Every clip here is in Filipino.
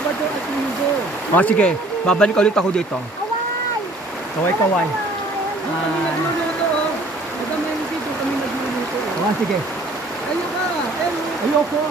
Sabado at Linggo. Oh, sige. Babalik ulit ako dito. Kaway! Kaway-kaway. Kami nagluluto, oh. Ito may dito kami nagluluto. Oh, sige. Ayun ka. Ayoko.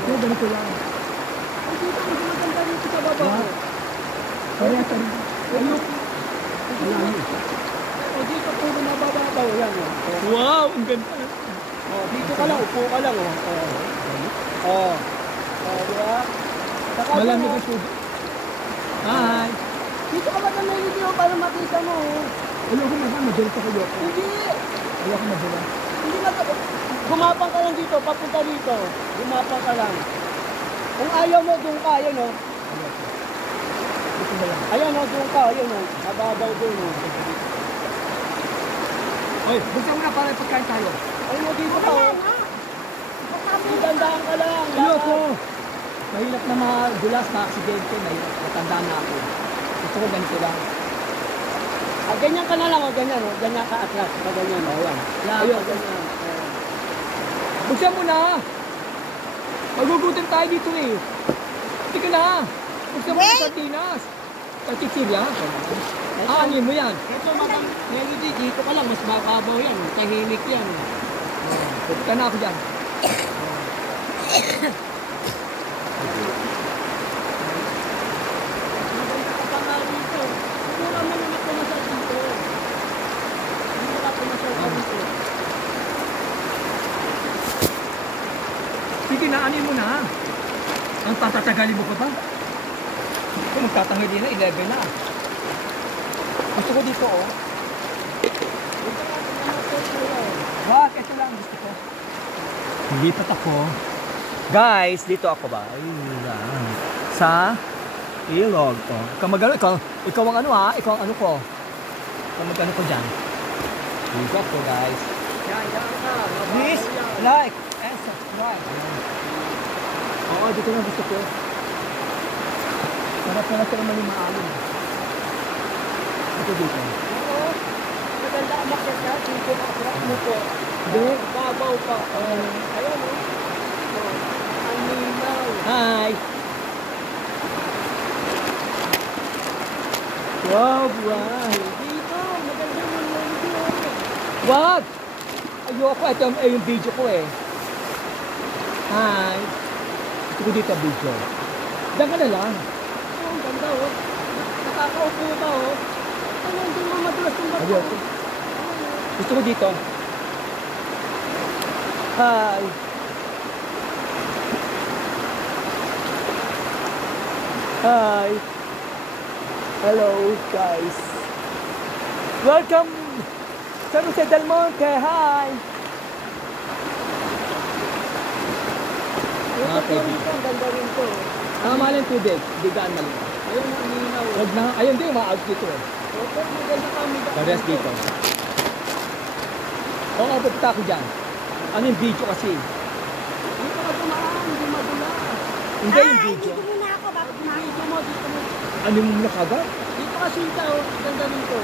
Ito, ganito lang. Ay, dito ko maganda dito sa baba. Kaya, ayoko. O, dito puro mabababaw. Yan, oh. Wow, ang ganda. Oh, dito ka lang, upo ka lang, oh. Oh. Oh, diba? Saka Malamig dito, ang tubig. Hi. dito ka maganda dito para makita mo, oh. Ayoko na ba? Madulas ako yoko. Hindi. Ayoko madulas. Hindi na. Gumapang ka lang dito, papunta dito. Gumapang ka lang. Kung ayaw mo, doon ka, ayun, oh. Ito na lang. Ayan, oh, doon ka, ayun, oh. Mababaw doon, oh. Oy, buksan mo na para pagkain tayo. Ayun, oh, dito ka, Wala oh. na. Itandaan ka lang. Ayoko. Mahirap na madulas, ma-aksidente. Mahirap. Matanda na ako. Gusto ko ganito lang. Ah, ganyan ka na lang, oh, ganyan, oh. Ganyan ka atras, pa ganyan, oh, yan. Ayun, ganyan. Buksan mo na. Magugutom tayo dito eh. Hindi ka na. Buksan mo na Wait. sa Tinas. Kachitsirya. Aanin mo yan. Ito, madam, Melody, dito ka lang, mas makabaw yan, oh. Tahimik yan, oh. Punta na ako dyan. Maganda ka pa nga dito. Siguro naman yung napumasal dito. Hindi ka pumasal ka dito. Sige na, anin mo na. Ang tatatagalin mo pa ba? Kung magtatanggal din na, 11 na. Gusto ko dito oh. Wag, ito lang gusto ko. Lipat ako. Guys, dito ako ba? Ayun lang. Sa ilog ko. Ikaw magano, ikaw ang ano ha? Ikaw ang ano ko. Ikaw magano ko dyan. Dito ako guys. Yan ka. Please, like and subscribe. Oo, dito na gusto ko. Para sila naman yung maalon. Dito. Oo. Maganda ang makita. Dito ka. Atras mo po. Hindi. Babaw pa. Ayun, oh. Ang linaw. Hi! Wow, wow! Dito, maganda yung video. Wag! Ayoko, ito yung video ko eh. Hi! Gusto ko dito ang video. Diyan ka na lang. Oh, ang ganda, oh. Nakakaupo ka, oh. Ano, hindi mo madulas yung bato. Ayoko. Gusto ko dito. Hi! Hi! Hello guys! Welcome! San Jose del Monte! Hi! Ito po dito, ang ganda rin to. Ang mahal yung tubig, bigaan mali. Ayun, ang linaw. Huwag na, ayun din, ma-out dito eh. Opo, maganda kami. Parehas dito. Oo, pupunta ako dyan. Ano yung video kasi? Dito ka tumaan, hindi madula. Hindi yung video. Dito muna ako. Bakit kumain? Dito mo. Ano yung nakagad? Dito ka sinta, oh. Ganda rin to.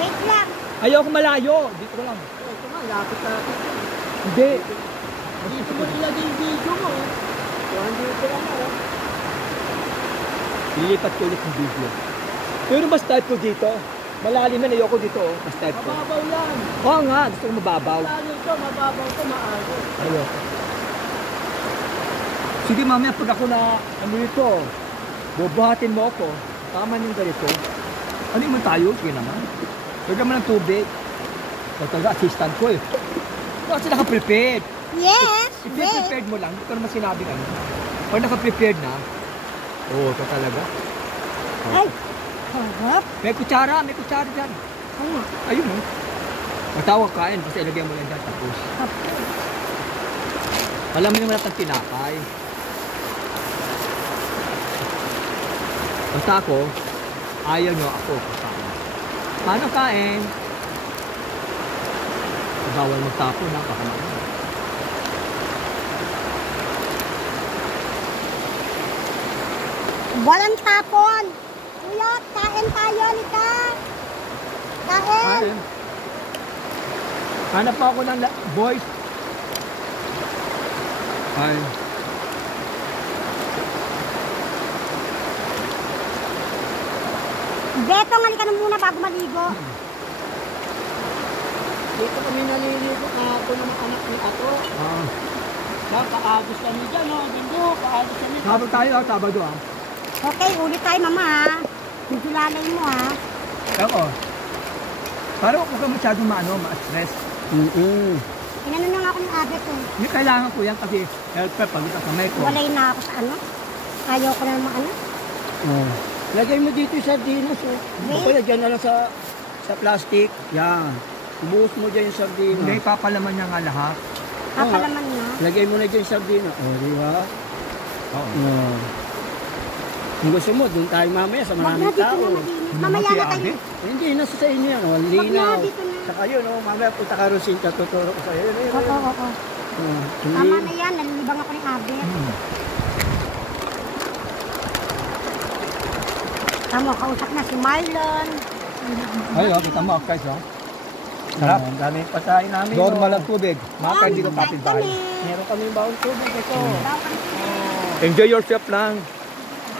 Wait lang. Ayoko malayo. Dito ko lang. Ito nga, lapit natin. Hindi. Dito mo ilagay yung video mo, oh. So, dito lang, oh. Lilipat ko ulit yung video. Pero mas type ko dito. Malalim na, ayoko dito oh. Mas type ko. Mababaw yan. Oo nga, gusto ko mababaw. Lalo ito, mababaw ito, maalo. Ayoko. Sige mamaya pag ako na ano ito, bubuhatin mo ako. Tama yung ganito. Ano man tayo? Sige naman. Huwag mo ng tubig. Ito talaga assistant ko eh. Kasi naka-prepared. Yes. I-prepared mo lang. Hindi ko naman sinabi ano. Pag naka-prepared na, oo, ito talaga. Ay. Harap. May kutsara dyan. Ano? Ayun mo. Matawag kain, basta ilagay mo lang dyan tapos. Alam mo naman natin tinapay. Basta ako, ayaw nyo ako kain. Paano kain? Bawal magtapon na, baka naman. Walang tapon. Kuya, kain tayo, Lika. Kain. Kain. Hanap pa ako ng boys. Kain. Beto, halika na muna bago maligo. Dito kami naliligo ako ng anak ni Ato. Paagos kami dyan, no? Linggo, paagos kami. Sabado tayo, Sabado ah. Okay, ulit tayo mama ha. Medyo lalay mo ha. Oo. Para huwag ka masyadong ma-stress. Inano na nga ako ng abet eh. Hindi kailangan ko yan kasi helper pag ito kamay ko. Walay na ako sa ano. Ayaw ko na naman ano. Lagay mo dito yung sardinas, oh. O kaya dyan na lang sa plastic. Yan. Ubuhos mo dyan yung sardinas. Hindi, papalaman niya nga lahat. Papalaman na. Lagay mo na dyan yung sardinas. O, di ba? Oo. Kung gusto mo, doon tayo mamaya sa Wag na maraming dito tao. na malinis. Mamaya na tayo. Hindi, nasa sa inyo yan. O, Wag na linaw. dito na. Saka yun, oh, mamaya punta ka rin sinta, tuturo ko sa'yo. Yun, yun, yun. Oo. Tama na yan, nalilibang ako ng abet. Tama, kausap na si Marlon. Ay, kita mo, guys, oh. Sarap. Ang daming pasahin namin. Normal oh. ang tubig. Mga kaya hindi ko kapit-bahay. Meron kami baon tubig. Ito. Enjoy yourself lang.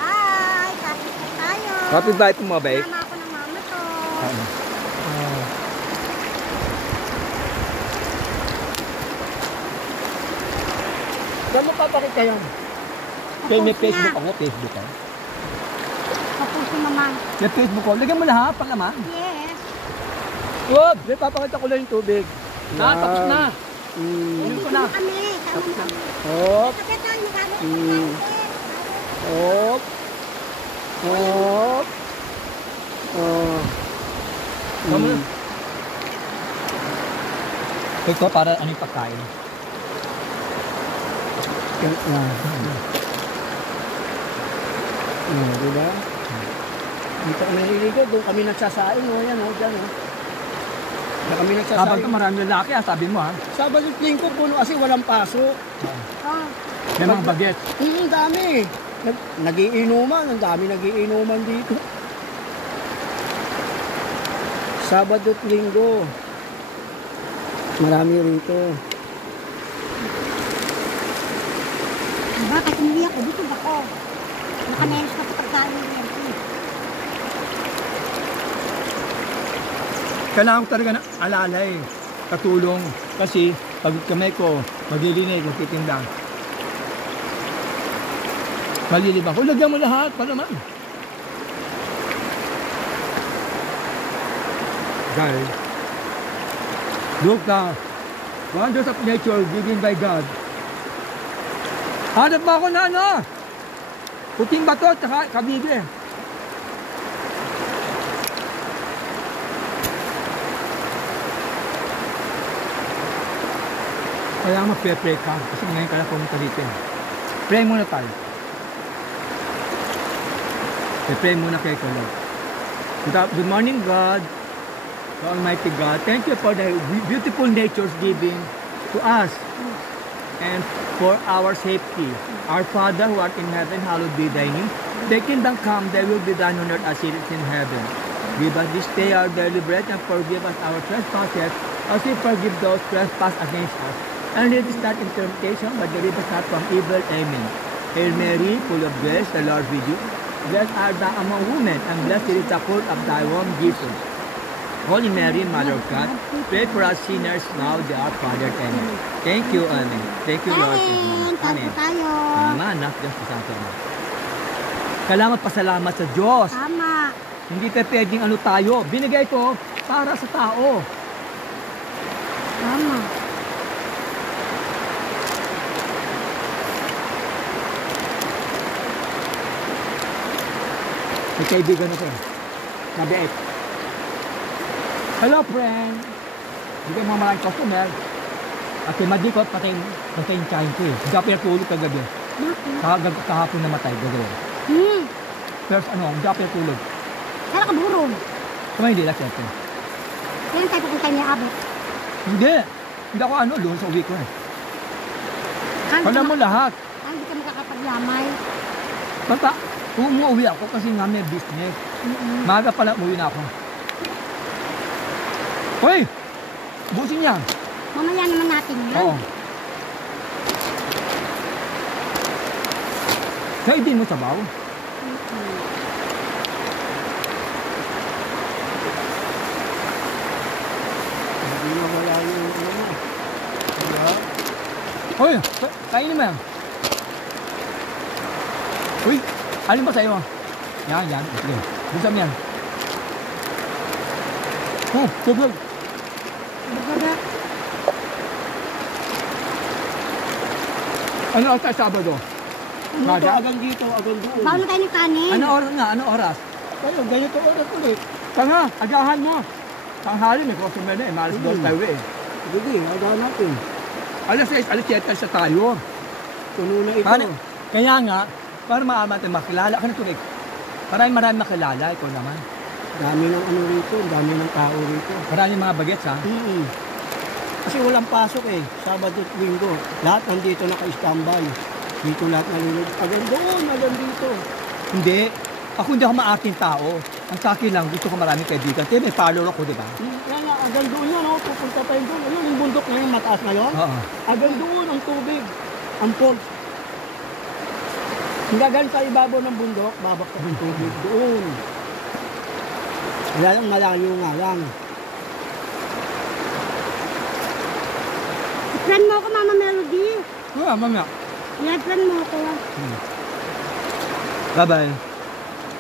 Hi, kapit na tayo. Kapit-bahay po mga babe. Mama ako ng mama to. Saan mo papakit kayo? Kaya may Facebook ako, Facebook ako. Kapos si mama. May Facebook ko. Lagyan mo lahat, palaman. Yes. Wag! May papakita ko lang yung tubig. Na, tapos na. Hindi ko ko na. na kami. Tama kami. Hop. Kapit tayo, magkano? Hop. Hop. Oh. Tama. Ito para ano yung pagkain. Diba? Dito kami naliligo, doon kami nagsasain, o yan, o, dyan, o. Doon kami Habang nagsasain. ito marami lalaki, sabi mo ha. Sabado at Linggo, puno kasi walang pasok. Oh. May mga baget. Dami. Nagiinuman, ang dami nagiinuman dito. Sabado at Linggo. Marami rito. Diba, kahit umuwi ako, dito ako. Nakanelis na sa pagkain ng yan. Kailangan ko talaga na alalay, katulong. Kasi pag kamay ko, maglilinig, magtitinda. Malilibang ko, lagyan mo lahat, para naman. Guys, look now, wonders of nature given by God. Hanap ba ako na ano? Puting bato at saka kabigi. Kaya magpe-pray ka kasi ngayon ka na pumunta dito. Pray muna tayo. Pray muna kay Lord. Good morning, God. Almighty God, thank you for the beautiful nature's giving to us and for our safety. Our Father who art in heaven, hallowed be thy name. Thy kingdom come, thy will be done on earth as it is in heaven. Give us this day our daily bread and forgive us our trespasses as we forgive those trespass against us. And lead us not into temptation, but deliver us not from evil. Amen. Hail Mary, full of grace, the Lord with you. Blessed art thou among women, and blessed is the fruit of thy womb, Jesus. Holy Mary, Mother of God, pray for us sinners now, the our Father. Amen. Thank you, Amen. Thank you, Lord. Kain, Amen. tapo tayo. Tama, anak, Diyos sa atin. Kailangan pasalamat sa Diyos. Tama. Hindi tayo pwedeng ano tayo. Binigay ko para sa tao. Tama. May kaibigan ako. Nabiit. Hello, friend. Hindi kayo mga maraming customer. At kay Madi ko, patayin kain ko eh. Hindi ako pinatulog kagabi. Bakit? Kahapon namatay, gagawin. First, hindi ako pinatulog. Kala ka burong. Kama hindi lang, siyempre. Kailan tayo pupunta niya abot? Hindi. Hindi ako doon sa uwi ko eh. Hindi Alam mo lahat. Hindi ka makakapaglamay. Basta, umuwi ako kasi nga may business. Maaga pala, umuwi na ako. Hoy! Busin niya. Mamaya naman natin yan. Oo. Sa idin mo sabaw. Hindi na wala yung ano mo. Diba? Uy, kainin mo yan. Uy, alin ba sa'yo? Yan, yan. Sige, gusto mo yan. Oh, tubig. Baga, Ano oras tayo Sabado? Ano to, Maga? agang dito, agang doon. bawal na tayo ng kanin. Ano oras na? Ano oras? Kaya, ganito oras ulit. Tanga, agahan mo. Tanghali, may customer na eh. Maalas doon tayo eh. Sige, agahan natin. Alas 6, alas 7 sa tayo. Puno na ito. Paano? Kaya nga, para maaman tayo makilala ka na tuloy. Marami makilala, ikaw naman. Dami ng ano rito, dami ng tao rito. Marami mga bagets ha. Kasi walang pasok eh, Sabado at Linggo. Lahat nandito naka-standby. Dito lahat nalulog. Agang doon, agang dito. Hindi. Ako hindi ako maaking tao. Ang sa akin lang, gusto ko maraming kaibigan. Kaya may follower ako, di ba? Kaya nga, agang doon yan, oh, pupunta tayo doon. Ayun, yung bundok na yung mataas na yun. Oo. Agang doon, ang tubig. Ang falls. Hanggang sa ibabaw ng bundok, babak ka ng tubig doon. Wala lang, malayo nga lang. I-friend mo ako, Mama Melody. Mamaya. I-friend mo ako. Bye-bye.